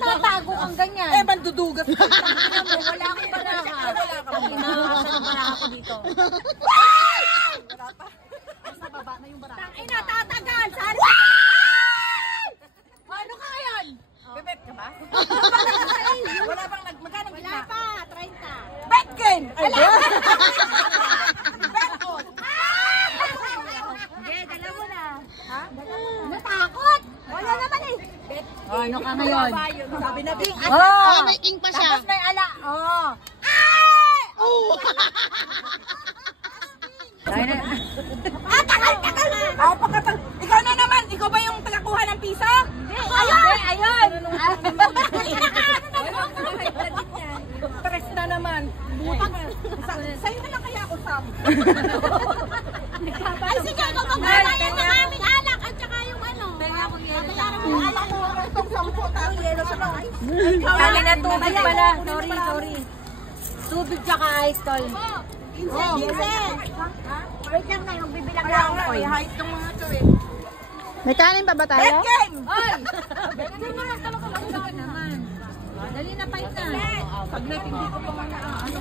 natago kang ganyan? Eh, mandudugas ka. Wala akong baraha. Wala ka ba? Nakakasal ang baraha ko dito. Wala pa. Sa baba na yung baraha. Tangina, tatagal! Saan? Ano ka ngayon? Bebet ka ba? Wala bang magkano Wala pa, 30. Betkin! Ay, Betkon! Hindi, dala mo na. Ha? Natakot! Wala naman eh. Ano ka ngayon? Sabi na Bing. Oh! May king pa siya. Tapos may ala. Oh! Tagal! Ah, pagkatal. Ikaw na naman! Ikaw ba yung tagakuha ng piso? Ayun! Ayun! Tres na naman. Butang. Sa'yo na lang kaya ako, Sam. Ay, sige, ikaw magbabayan ng aming alak at saka yung ano. Kaya akong yelo sa akin. Alam mo, itong 10 tayo yelo sa mga. Kami na tubig pala. Sorry. Tubig tsaka ice tol. Vincent! Wait lang na, magbibilang na ako. Height ng mga to eh. May kanin pa ba tayo? Bet game! Oy! Better mo na naman. Dali na, fight na. Pag hindi ko pa mga ano.